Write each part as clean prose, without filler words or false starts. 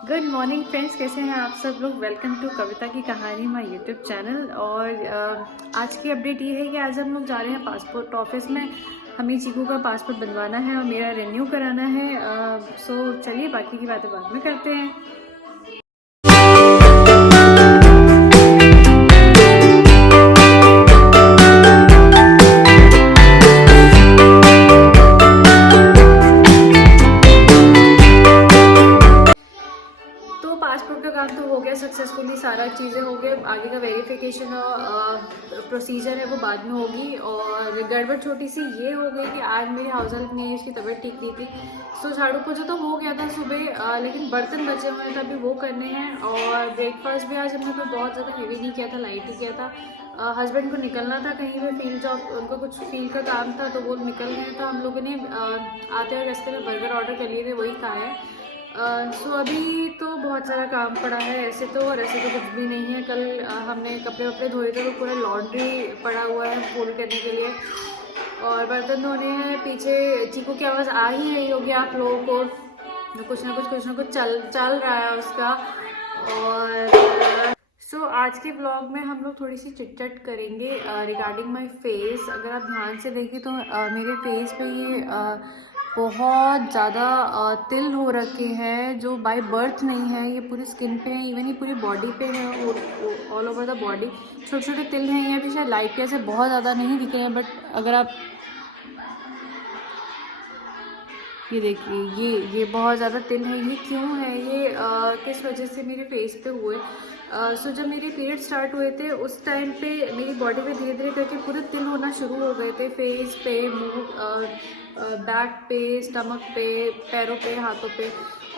Good morning friends, कैसे हैं आप सब लोग। वेलकम टू कविता की कहानी माय यूट्यूब चैनल। और आज की अपडेट ये है कि आज हम लोग जा रहे हैं पासपोर्ट ऑफिस में। हमें चीकू का पासपोर्ट बनवाना है और मेरा रिन्यू कराना है। सो चलिए बाकी की बातें बाद में करते हैं। तो पासपोर्ट का काम तो हो गया सक्सेसफुली, सारा चीज़ें हो गए। आगे का वेरिफिकेशन और प्रोसीजर है वो बाद में होगी। और गड़बड़ छोटी सी ये हो गई कि आज मेरी हाउस हेल्प नहीं है, उसकी तबीयत ठीक नहीं थी। सो झाड़ू पोछा तो हो गया था सुबह, लेकिन बर्तन बचे हुए थे, अभी वो करने हैं। और ब्रेकफास्ट भी आज हमने कोई बहुत ज़्यादा हेवी नहीं किया था, लाइट ही किया था। हस्बैंड को निकलना था कहीं पे फील्ड जॉब, उनको कुछ फील्ड का काम था तो वो निकल गए। तो हम लोगों ने आते हुए रास्ते में बर्गर ऑर्डर कर लिए थे, वही खाया है। सो अभी तो बहुत सारा काम पड़ा है ऐसे तो, और ऐसे तो कुछ भी नहीं है। कल हमने कपड़े वपड़े धोए थे तो पूरा लॉन्ड्री पड़ा हुआ है फोल्ड करने के लिए। और बर्तन धोने हैं। पीछे चीकू की आवाज़ आ ही रही होगी आप लोगों को, कुछ ना कुछ चल रहा है उसका। और आज के व्लॉग में हम लोग थोड़ी सी चिटचट करेंगे रिगार्डिंग माय फेस। अगर आप ध्यान से देखें तो मेरे फेस पे ये बहुत ज़्यादा तिल हो रखे हैं, जो बाय बर्थ नहीं है। ये पूरी स्किन पे है, इवन ये पूरी बॉडी पे है, ऑल ओवर द बॉडी छोटे छोटे तिल हैं। ये भी शायद लाइट के से बहुत ज़्यादा नहीं दिख रहे हैं, बट अगर आप ये देखिए, ये बहुत ज़्यादा तिल है। ये क्यों है, ये किस वजह से मेरे फेस पे हुए। जब मेरे पीरियड स्टार्ट हुए थे उस टाइम पे मेरी बॉडी पे धीरे धीरे करके पूरे तिल होना शुरू हो गए थे। फेस पे, मुंह, बैक पे, स्टमक पे, पैरों पे, हाथों पे।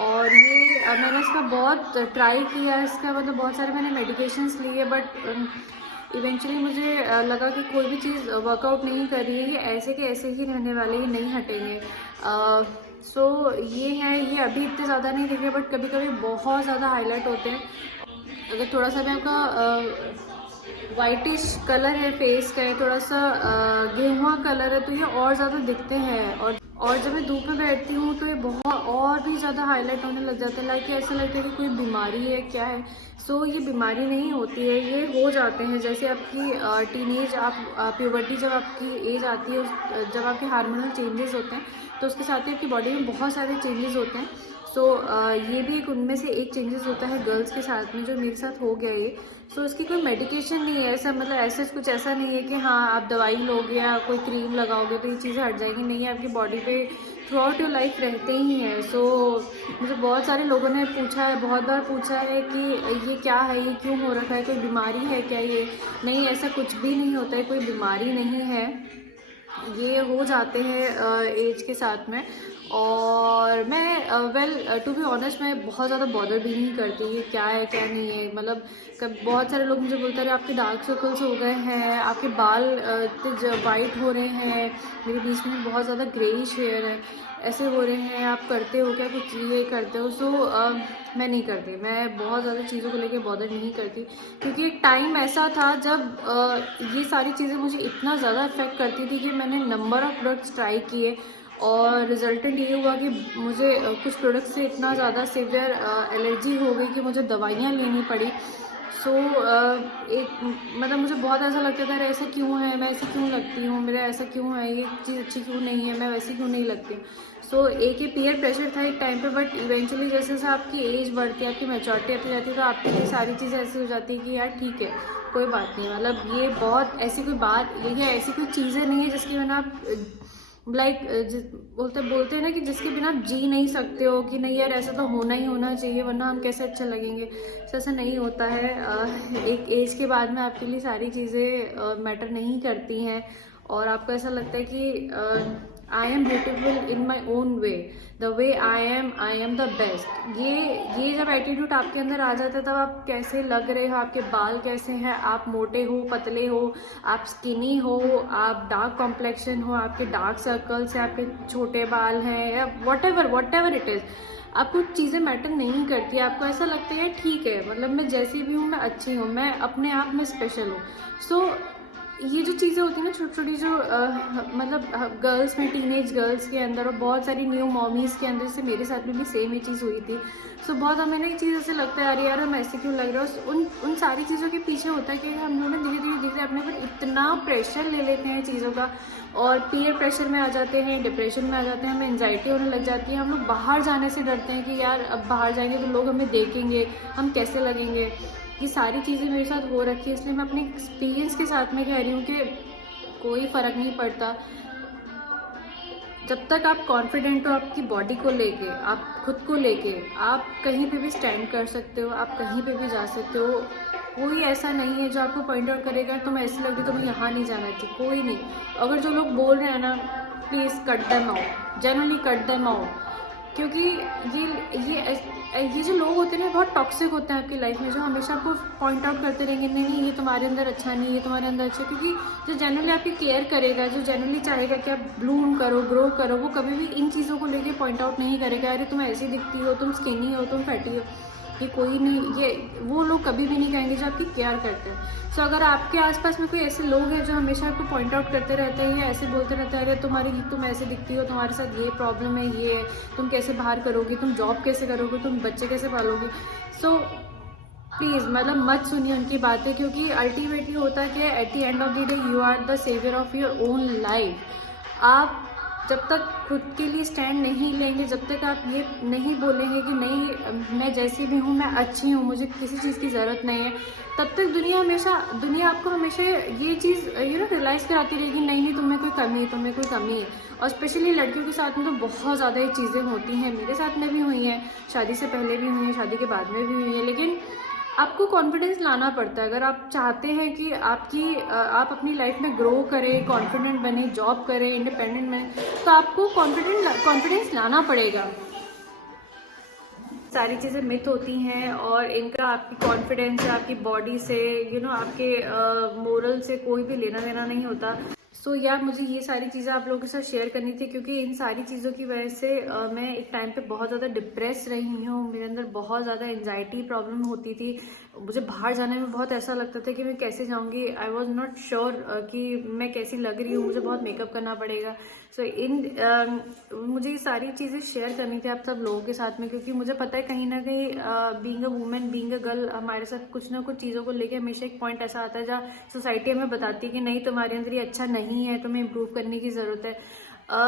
और ये मैंने इसका बहुत ट्राई किया, इसका मतलब बहुत सारे मैंने मेडिकेशंस लिए, बट इवेंचुअली मुझे लगा कि कोई भी चीज़ वर्कआउट नहीं कर रही है, ये ऐसे के ऐसे ही रहने वाले, ही नहीं हटेंगे। ये है, ये अभी इतने ज़्यादा नहीं दिख रहे, बट कभी कभी बहुत ज़्यादा हाईलाइट होते हैं। अगर थोड़ा सा भी आपका वाइटिश कलर है फेस का, थोड़ा सा गेहुआ कलर है, तो ये और ज़्यादा दिखते हैं। और जब मैं धूप में बैठती हूँ तो ये बहुत और भी ज़्यादा हाईलाइट होने लग जाता है। लाइक ऐसा लगता है कि कोई बीमारी है, क्या है। ये बीमारी नहीं होती है, ये हो जाते हैं। जैसे आपकी टीनेज, आप प्यूबर्टी, जब आपकी एज आती है, जब आपके हार्मोनल चेंजेस होते हैं तो उसके साथ ही आपकी बॉडी में बहुत सारे चेंजेस होते हैं। ये भी एक उनमें से एक चेंजेस होता है गर्ल्स के साथ में, जो मेरे साथ हो गया ये। इसकी कोई मेडिकेशन नहीं है, ऐसा मतलब ऐसे कुछ ऐसा नहीं है कि हाँ आप दवाई लोगे या कोई क्रीम लगाओगे तो ये चीज़ें हट जाएगी। नहीं है, आपकी बॉडी पे थ्रू आउट योर लाइफ रहते ही हैं। मुझे बहुत सारे लोगों ने पूछा है, बहुत बार पूछा है कि ये क्या है, ये क्यों हो रखा है, कोई बीमारी है क्या ये। नहीं, ऐसा कुछ भी नहीं होता है, कोई बीमारी नहीं है। ये हो जाते हैं एज के साथ में। और मैं टू बी ऑनेस्ट, मैं बहुत ज़्यादा बॉदर भी नहीं करती ये क्या है क्या नहीं है। मतलब बहुत सारे लोग मुझे बोलते हैं आपके डार्क सर्कल्स हो गए हैं, आपके बाल वाइट हो रहे हैं, मेरे बीच में बहुत ज़्यादा ग्रेइश हेयर है, ऐसे हो रहे हैं, आप करते हो क्या, कुछ चीज़ें करते हो। मैं नहीं करती, मैं बहुत ज़्यादा चीज़ों को लेके बॉदर नहीं करती। क्योंकि एक टाइम ऐसा था जब ये सारी चीज़ें मुझे इतना ज़्यादा इफेक्ट करती थी कि मैंने नंबर ऑफ़ प्रोडक्ट्स ट्राई किए, और रिजल्टेंट ये हुआ कि मुझे कुछ प्रोडक्ट से इतना ज़्यादा सीवियर एलर्जी हो गई कि मुझे दवाइयाँ लेनी पड़ी। एक मतलब मुझे बहुत ऐसा लगता था, अरे ऐसा क्यों है, मैं ऐसी क्यों लगती हूँ, मेरा ऐसा क्यों है, ये चीज़ अच्छी क्यों नहीं है, मैं वैसी क्यों नहीं लगती। एक ये पीयर प्रेशर था एक टाइम पे, बट इवेंचुअली जैसे जैसे आपकी एज बढ़ती है, आपकी मैच्योरिटी आती जाती है, तो आपके लिए सारी चीज़ें ऐसी हो जाती है कि यार ठीक है, कोई बात नहीं। मतलब ये बहुत ऐसी कोई बात, ये ऐसी कोई चीज़ें नहीं है जिसके बिना आप बोलते हैं ना कि जिसके बिना आप जी नहीं सकते हो, कि नहीं यार ऐसा तो होना ही होना चाहिए वरना हम कैसे अच्छा लगेंगे। ऐसा नहीं होता है। एक एज के बाद में आपके लिए सारी चीज़ें मैटर नहीं करती हैं, और आपको ऐसा लगता है कि I am beautiful in my own way, the way I am the best. ये जब एटीट्यूड आपके अंदर आ जाता है, तब आप कैसे लग रहे हो, आपके बाल कैसे हैं, आप मोटे हो, पतले हो, आप स्किनी हो, आप डार्क कॉम्प्लेक्शन हो, आपके डार्क सर्कल्स हैं, आपके छोटे बाल हैं, या वट एवर इट इज़, आपको चीज़ें मैटर नहीं करती। आपको ऐसा लगता है ठीक है, मतलब मैं जैसी भी हूँ मैं अच्छी हूँ, मैं अपने आप में स्पेशल हूँ। ये जो चीज़ें होती हैं ना छोटी छोटी, जो मतलब गर्ल्स में, टीनेज गर्ल्स के अंदर और बहुत सारी न्यू मॉमीज़ के अंदर, जैसे मेरे साथ में भी सेम ये चीज़ हुई थी। सो बहुत हमें ना ये चीज़ ऐसे लगता है यार यार हम ऐसे क्यों लग रहा है। उन सारी चीज़ों के पीछे होता है कि हम लोग ना धीरे धीरे अपने ऊपर इतना प्रेशर ले लेते हैं चीज़ों का, और पीयर प्रेशर में आ जाते हैं, डिप्रेशन में आ जाते हैं, हमें एंजाइटी होने लग जाती है। हम लोग बाहर जाने से डरते हैं कि यार अब बाहर जाएंगे तो लोग हमें देखेंगे, हम कैसे लगेंगे। ये सारी चीज़ें मेरे साथ हो रखी है, इसलिए मैं अपने एक्सपीरियंस के साथ में कह रही हूँ कि कोई फ़र्क नहीं पड़ता। जब तक आप कॉन्फिडेंट हो आपकी बॉडी को लेके, आप खुद को लेके, आप कहीं पे भी स्टैंड कर सकते हो, आप कहीं पे भी जा सकते हो। कोई ऐसा नहीं है जो आपको पॉइंट आउट करेगा तुम ऐसे लग रही तुम्हें यहाँ नहीं जाना चाहिए, कोई नहीं। अगर जो लोग बोल रहे हैं ना, please cut them out, generally cut them out. क्योंकि ये जो लोग होते हैं ना बहुत टॉक्सिक होते हैं आपकी लाइफ में, जो हमेशा आपको पॉइंट आउट करते रहेंगे नहीं नहीं ये तुम्हारे अंदर अच्छा नहीं, ये तुम्हारे अंदर अच्छा। क्योंकि जो जनरली आपकी केयर करेगा, जो जनरली चाहेगा कि आप ब्लूम करो, ग्रो करो, वो कभी भी इन चीज़ों को लेके पॉइंट आउट नहीं करेगा, अरे तुम ऐसी दिखती हो, तुम स्किनी हो, तुम फैटी हो। ये कोई नहीं, ये वो लोग कभी भी नहीं कहेंगे जो आपकी केयर करते हैं। सो अगर आपके आसपास में कोई ऐसे लोग हैं जो हमेशा आपको पॉइंट आउट करते रहते हैं या ऐसे बोलते रहते हैं, अरे तुम ऐसे दिखती हो, तुम्हारे साथ ये प्रॉब्लम है, ये है, तुम कैसे बाहर करोगी, तुम जॉब कैसे करोगे, तुम बच्चे कैसे पालोगे। सो प्लीज़ मतलब मत सुनिए उनकी बातें, क्योंकि अल्टीमेटली होता है कि at the end of the day you are the saviour of your own life. आप जब तक खुद के लिए स्टैंड नहीं लेंगे, जब तक आप ये नहीं बोलेंगे कि नहीं मैं जैसी भी हूँ मैं अच्छी हूँ, मुझे किसी चीज़ की ज़रूरत नहीं है, तब तक दुनिया आपको हमेशा ये चीज़ रियलाइज़ कराती रहेगी नहीं नहीं तुम्हें कोई कमी है, तुम्हें कोई कमी है। और स्पेशली लड़कियों के साथ में तो बहुत ज़्यादा ये चीज़ें होती हैं, मेरे साथ में भी हुई हैं, शादी से पहले भी हुई हैं, शादी के बाद में भी हुई हैं। लेकिन आपको कॉन्फिडेंस लाना पड़ता है। अगर आप चाहते हैं कि आप अपनी लाइफ में ग्रो करें, कॉन्फिडेंट बने, जॉब करें, इंडिपेंडेंट बने, तो आपको कॉन्फिडेंस लाना पड़ेगा। सारी चीज़ें मिथ होती हैं और इनका आपकी कॉन्फिडेंस, आपकी बॉडी से, आपके मोरल से कोई भी लेना देना नहीं होता। सो यार मुझे ये सारी चीज़ें आप लोगों के साथ शेयर करनी थी, क्योंकि इन सारी चीज़ों की वजह से मैं एक टाइम पे बहुत ज़्यादा डिप्रेस रही हूँ। मेरे अंदर बहुत ज़्यादा एंजाइटी प्रॉब्लम होती थी, मुझे बाहर जाने में बहुत ऐसा लगता था कि मैं कैसे जाऊँगी। आई वॉज नॉट श्योर कि मैं कैसी लग रही हूँ, मुझे बहुत मेकअप करना पड़ेगा। सो मुझे ये सारी चीज़ें शेयर करनी थी आप सब लोगों के साथ में, क्योंकि मुझे पता है कहीं ना कहीं being a women, being a girl, हमारे साथ कुछ ना कुछ चीज़ों को लेके हमेशा एक पॉइंट ऐसा आता है जहाँ सोसाइटी हमें बताती है कि नहीं तुम्हारे अंदर ये अच्छा नहीं है, तुम्हें इम्प्रूव करने की ज़रूरत है।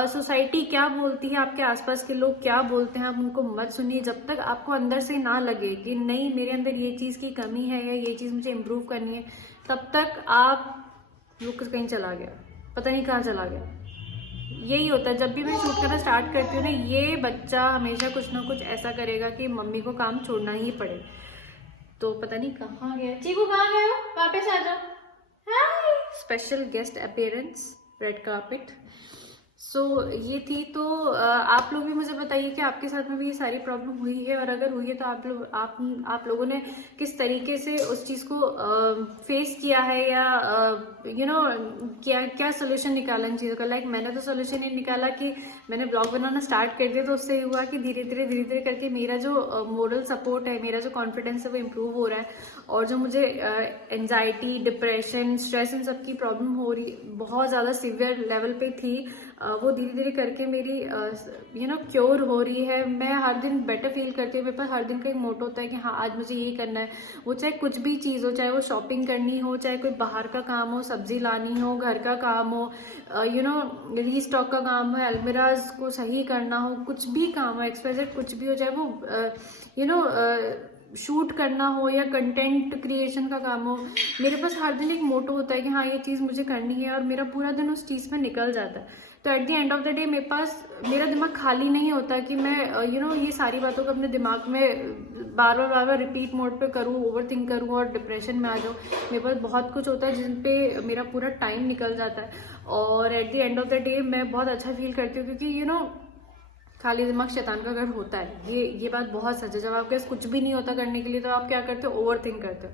सोसाइटी क्या बोलती है, आपके आसपास के लोग क्या बोलते हैं, आप उनको मत सुनिए। जब तक आपको अंदर से ना लगे कि नहीं मेरे अंदर ये चीज़ की कमी है या ये चीज़ मुझे इम्प्रूव करनी है, तब तक आप रुक कहीं चला गया, पता नहीं कहाँ चला गया। यही होता है जब भी मैं शूट करना स्टार्ट करती हूँ ना, ये बच्चा हमेशा कुछ ना कुछ ऐसा करेगा कि मम्मी को काम छोड़ना ही पड़े। तो पता नहीं कहाँ गया चीकू, कहाँ गए हो, वापस आ जाओ। Hi, special guest appearance, red carpet. So ये थी। तो आप लोग भी मुझे बताइए कि आपके साथ में भी ये सारी प्रॉब्लम हुई है, और अगर हुई है तो आप लोगों ने किस तरीके से उस चीज़ को फेस किया है, या क्या सोल्यूशन निकाला इन चीज़ों का। लाइक मैंने तो सोल्यूशन ये निकाला कि मैंने ब्लॉग बनाना स्टार्ट कर दिया, तो उससे हुआ कि धीरे धीरे करके मेरा जो मोरल सपोर्ट है, मेरा जो कॉन्फिडेंस है वो इम्प्रूव हो रहा है। और जो मुझे एंजाइटी, डिप्रेशन, स्ट्रेस, इन सब की प्रॉब्लम हो रही, बहुत ज़्यादा सीवियर लेवल पे थी, वो धीरे धीरे करके मेरी क्योर हो रही है। मैं हर दिन बेटर फील करती हूँ। मेरे पास हर दिन का एक मोटो होता है कि हाँ आज मुझे ये करना है, वो चाहे कुछ भी चीज़ हो, चाहे वो शॉपिंग करनी हो, चाहे कोई बाहर का काम हो, सब्जी लानी हो, घर का काम हो, रीस्टॉक का काम हो, अलमीराज को सही करना हो, कुछ भी काम हो, एक्सपेक्टेड कुछ भी हो, चाहे वो शूट करना हो या कंटेंट क्रिएशन का काम हो, मेरे पास हर दिन एक मोटो होता है कि हाँ ये चीज़ मुझे करनी है, और मेरा पूरा दिन उस चीज़ में निकल जाता है। तो eight the end of the day मेरा दिमाग खाली नहीं होता कि मैं ये सारी बातों को अपने दिमाग में बार बार रिपीट मोड पे करूँ, ओवर थिंक करूँ और डिप्रेशन में आ जाऊँ। मेरे पास बहुत कुछ होता है जिन पे मेरा पूरा टाइम निकल जाता है, और eight the end of the day मैं बहुत अच्छा फील करती हूँ, क्योंकि खाली दिमाग शैतान का घर होता है। ये बात बहुत सच है। जब आपके पास कुछ भी नहीं होता करने के लिए तो आप क्या करते हो, ओवर थिंक करते हो।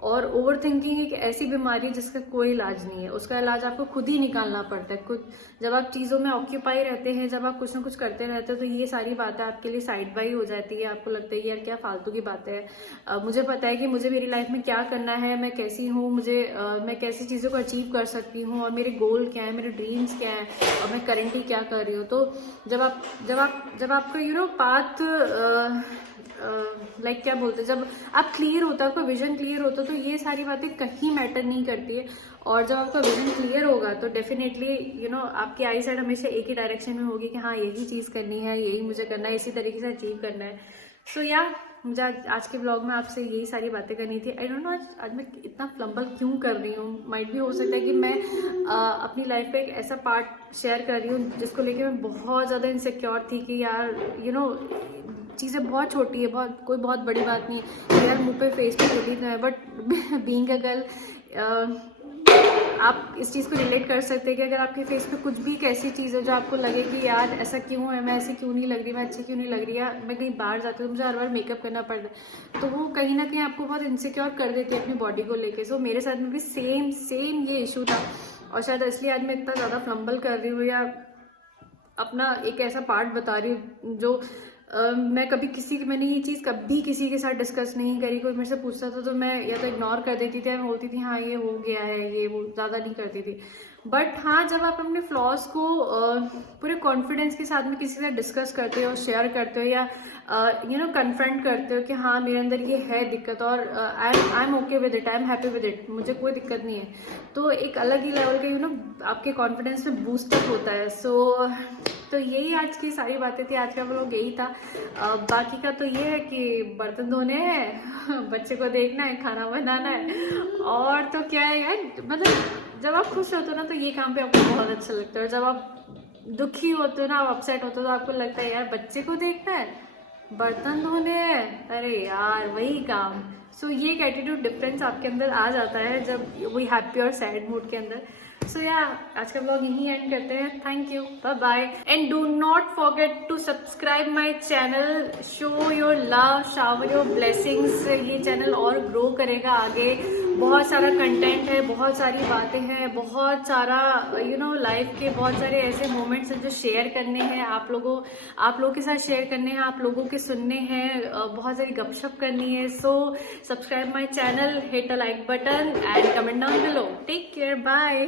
और ओवर थिंकिंग एक ऐसी बीमारी है जिसका कोई इलाज नहीं है, उसका इलाज आपको खुद ही निकालना पड़ता है। खुद जब आप चीज़ों में ऑक्यूपाई रहते हैं, जब आप कुछ ना कुछ करते रहते हो, तो ये सारी बातें आपके लिए साइड बाई हो जाती है। आपको लगता है कि यार क्या फालतू की बातें हैं, मुझे पता है कि मुझे मेरी लाइफ में क्या करना है, मैं कैसी हूँ, मैं कैसी चीज़ों को अचीव कर सकती हूँ, और मेरे गोल क्या है, मेरे ड्रीम्स क्या है, और मैं करेंटली क्या कर रही हूँ। तो जब आपका पाथ लाइक क्या बोलते हैं, जब आप क्लियर होता है, आपका विजन क्लियर होता है, तो ये सारी बातें कहीं मैटर नहीं करती है। और जब आपका विजन क्लियर होगा तो डेफिनेटली आपकी आई साइड हमेशा एक ही डायरेक्शन में होगी कि हाँ यही चीज़ करनी है, यही मुझे करना है, इसी तरीके से अचीव करना है। सो मुझे आज के ब्लॉग में आपसे यही सारी बातें करनी थी। आई डोंट नो आज मैं इतना फ्लम्बल क्यों कर रही हूँ। माइट भी हो सकता है कि मैं अपनी लाइफ पे एक ऐसा पार्ट शेयर कर रही हूँ जिसको लेके मैं बहुत ज़्यादा इनसिक्योर थी कि यार चीज़ें बहुत छोटी है, कोई बहुत बड़ी बात नहीं है यार, मुँह पे फेस पे होती है। बट बीइंग अ गर्ल आप इस चीज़ को रिलेट कर सकते हैं कि अगर आपके फेस पे कुछ भी एक ऐसी चीज़ है जो आपको लगे कि यार ऐसा क्यों है, मैं ऐसी क्यों नहीं लग रही, मैं अच्छी क्यों नहीं लग रही, या मैं कहीं बाहर जाती हूँ तो मुझे हर बार मेकअप करना पड़ता है, तो वो कहीं ना कहीं आपको बहुत इनसिक्योर कर देती है अपनी बॉडी को लेके। सो मेरे साथ में भी सेम ये इशू था, और शायद इसलिए आज मैं इतना ज़्यादा फ्लम्बल कर रही हूँ, या अपना एक ऐसा पार्ट बता रही हूँ जो मैंने ये चीज़ कभी किसी के साथ डिस्कस नहीं करी। कोई मेरे से पूछता था तो मैं या तो इग्नोर कर देती थी, मैं बोलती थी हाँ ये हो गया है, ये वो ज़्यादा नहीं करती थी। बट हाँ, जब आप अपने फ्लॉज को पूरे कॉन्फिडेंस के साथ में किसी से डिस्कस करते हो, शेयर करते हो, या कन्फ्रंट करते हो कि हाँ मेरे अंदर ये है दिक्कत, और I am okay with it, I am happy with it, मुझे कोई दिक्कत नहीं है, तो एक अलग ही लेवल के आपके कॉन्फिडेंस में बूस्टअप होता है। तो यही आज की सारी बातें थी, आज का व्लॉग यही था। बाकी का तो ये है कि बर्तन धोने हैं, बच्चे को देखना है, खाना बनाना है, और तो क्या है यार, मतलब जब आप खुश होते हो ना तो ये काम पे आपको बहुत अच्छा लगता है, और जब आप दुखी होते हो ना, आप अपसेट होते हो, तो आपको लगता है यार बच्चे को देखना है, बर्तन धोने हैं, अरे यार वही काम। सो ये एक एटीट्यूड डिफरेंस आपके अंदर आ जाता है जब वही हैप्पी और सैड मूड के अंदर। सो आज का ब्लॉग यहीं एंड करते हैं। Thank you, bye bye, and do not forget to subscribe my channel, show your love, shower your blessings. ये चैनल और ग्रो करेगा आगे, बहुत सारा कंटेंट है, बहुत सारी बातें हैं, बहुत सारा लाइफ के बहुत सारे ऐसे मोमेंट्स हैं जो शेयर करने हैं आप लोगों के साथ शेयर करने हैं, आप लोगों के सुनने हैं, बहुत सारी गपशप करनी है। So subscribe my channel, hit a like button and comment down below. Take care, bye.